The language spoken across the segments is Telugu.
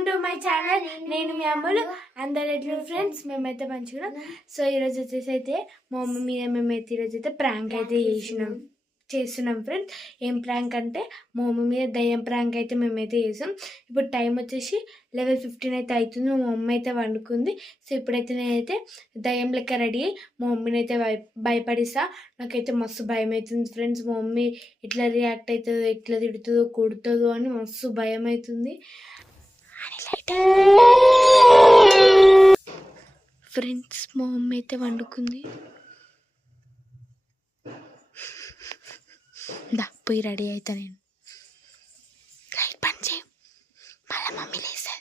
Welcome to my channel. నేను మీ అమ్ములు. అందరు ఎట్లా ఫ్రెండ్స్? మేమైతే మంచిగా. సో ఈరోజు వచ్చేసి అయితే మా మమ్మీ మీద మేమైతే ఈరోజు అయితే ప్రాంక్ అయితే చేస్తున్నాం ఫ్రెండ్స్. ఏం ప్రాంక్ అంటే మా మమ్మీ మీద దయ్యం ప్రాంక్ అయితే మేమైతే చేసాం. ఇప్పుడు టైం వచ్చేసి 11:15 అయితే అవుతుంది. మా మమ్మీ అయితే వండుకుంది. సో ఇప్పుడైతే నేనైతే దయ్యం లెక్క రెడీ అయ్యి మా మమ్మీని అయితే భయపడిస్తా. నాకైతే మస్తు భయం అవుతుంది ఫ్రెండ్స్. మా మమ్మీ ఇట్లా రియాక్ట్ అవుతుందో, ఎట్లా తిడుతుందో, కొడుతుందో అని మస్తు భయం అవుతుంది ఫ్రెండ్స్. మా మమ్మీ అయితే వండుకుంది. దా పోయి రెడీ అవుతా. నేను లైట్ పని చేయి, మళ్ళీ మమ్మీ లేస్తుంది.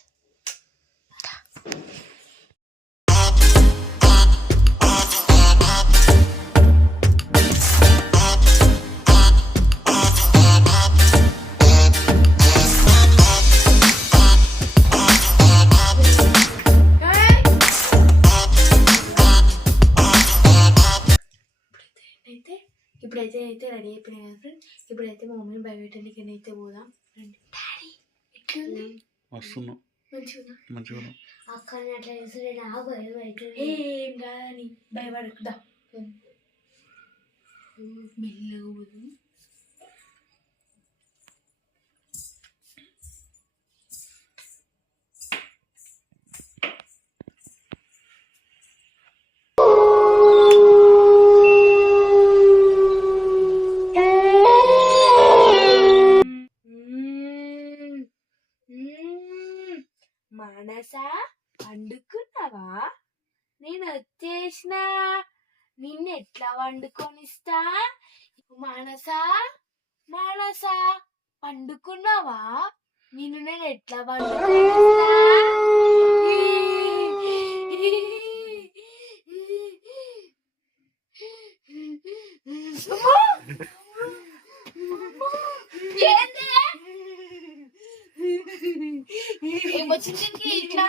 ఇప్పుడైతే రెడీ అయిపోయినాయి కదా ఫ్రెండ్. ఇప్పుడైతే మా మమ్మీని భయపెట్టడానికి అయితే పోదాం. డాడీ ఎట్లుంది? వస్తున్నా మంచిగా అక్కడ అట్లా చేస్తే నాకు భయం అవుతుంది. ఏం కాదని భయపడకుదా. మెల్లగా పోదాం. మానసా, వండుకున్నావా? నేను వచ్చేసిన. నిన్ను ఎట్లా వండుకొనిస్తా? మానసా, మానసా, వండుకున్నావా? నిన్ను నేను ఎట్లా వండుకొనిస్తా? ఏమొచ్చింది ఇట్లా?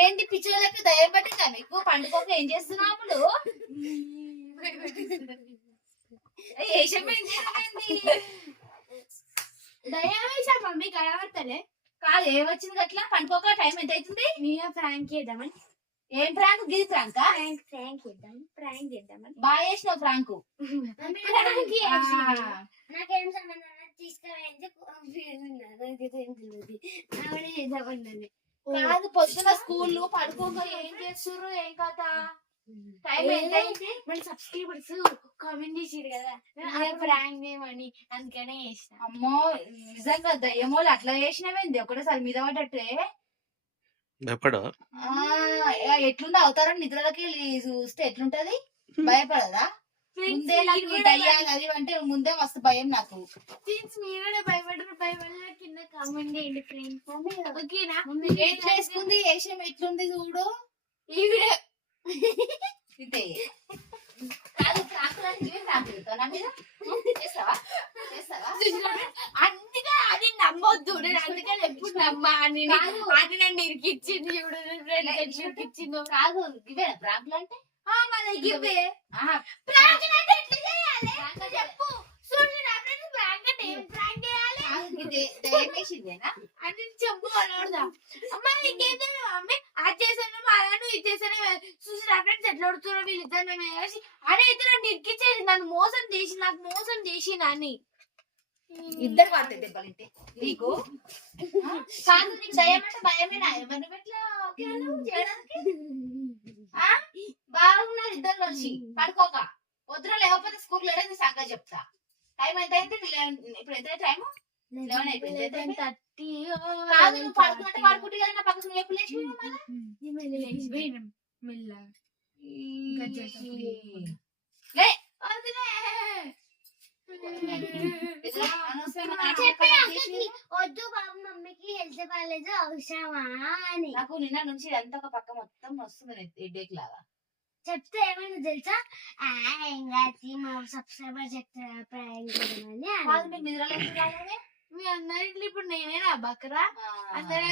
ఏంటి పిచ్చోళ్ళకి దయ్యం పట్టిందా మీకు? పండుగకి ఏం చేస్తున్నావు? దయ్యం వేసా మమ్మీ కనబడతలే. కాదు ఏమొచ్చింది అట్లా? పండుగ టైం ఎంత అవుతుంది? నేను ప్రాంక్ చేద్దామని. ఏం ప్రాంక్? గిది ప్రాంక్ ప్రాంక్ చేద్దామని బాగా చేసినావు ప్రాంక్. నాకేం సంబంధం కాదు. పొద్దున స్కూల్ పడుకోక ఏం చేస్తుర్రు? ఏం కథ? టైం ఏంటంటే మన సబ్స్క్రైబర్స్ కామెంట్ చేసిరు కదా ప్రాంక్ చేయమని, అందుకనే చేసిన. అమ్మో నిజంగా దయ్యమో అట్లా చేసినవేంది? ఒకటేసారి మీద పడ్డట్టే ఎట్లుంది అవతారం? నిద్రలకి చూస్తే ఎట్లుంటది? భయపడదా? ముందే నాకు దయ్యాలు అది అంటే ముందే మస్తు భయం నాకు. మీరు భయపడరు కింద కామెంట్ చేయండి ఫ్రెండ్స్. ఓకేనా? ఎట్లా వేసుకుంది వేషం? ఎట్లుంది చూడు. ఇదే అందుకే అది నమ్మొద్దు. నేను అందుకని ఎప్పుడు నమ్మా అని. అది నన్ను ఇరికిచ్చింది చూడు, ఇరికిచ్చిండు. కాదు ఇవే ప్రాంకులు అంటే? ఇవే చెప్పు. అని చెప్పు అడుగుదా. అమ్మ ఇంకేంటే మమ్మీ అది చేశాను అలాను ఇది చేశాను చూసి నా ఫ్రెండ్స్ ఎట్లా అడుగుతున్నారు వీళ్ళిద్దరు మేము వేసి అదే అయితే నన్ను ఇరికిచ్చేది. నన్ను మోసం చేసి నాకు మోసం చేసి నాని ఇద్దరు పడతాయి దెబ్బలింటే నీకు. కాదు నీకు దయ్యం అంటే భయమేనా? ఎవరిని పెట్లా చేయడానికి బాగున్నారు ఇద్దరు వచ్చి పడుకోక. పొద్దున లేకపోతే స్కూల్ లేదని సంగతి చెప్తా. టైం ఎంత అయితే ఇప్పుడు ఎంత టైం? 11 అయిపోయింది. 11:30. కాదు నువ్వు పడుకుంటే పడుకుంటే కదా నా పక్కన నువ్వు ఎప్పుడు లేచిపోయినా వద్దు బాబు మమ్మీకి హెల్త్ బాగాలేదు అవసరమా అని. నాకు నిన్న నుంచి అంతా ఒక పక్క మొత్తం వస్తుంది హెడేక్ లాగా. చెప్తే ఏమైనా తెలుసా? మా సబ్స్క్రైబర్ చెప్తారా ప్రాంక్ చేయమని. మీ అందరి ఇప్పుడు నేనేనా బకరా? అందరూ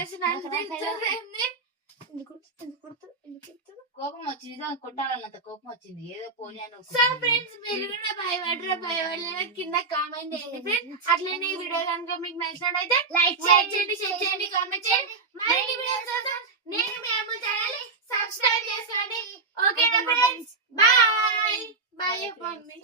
కోపం వచ్చింది దాన్ని కొట్టాలన్నంత కోపం వచ్చింది ఏదో పోనీ అని సో ఫ్రెండ్స్ మీరు కూడా భయపడలేదు కింద కామెంట్ చేయండి ఫ్రెండ్స్. అట్లనే ఈ వీడియో కనుక మీకు నచ్చినట్లయితే లైక్ చేయండి, షేర్ చేయండి, కామెంట్ చేయండి. మరిన్ని వీడియోస్ కోసం నేను మీ అమ్మ ఛానల్ సబ్స్క్రైబ్ చేసుకోండి. Okay friends, bye bye mummy.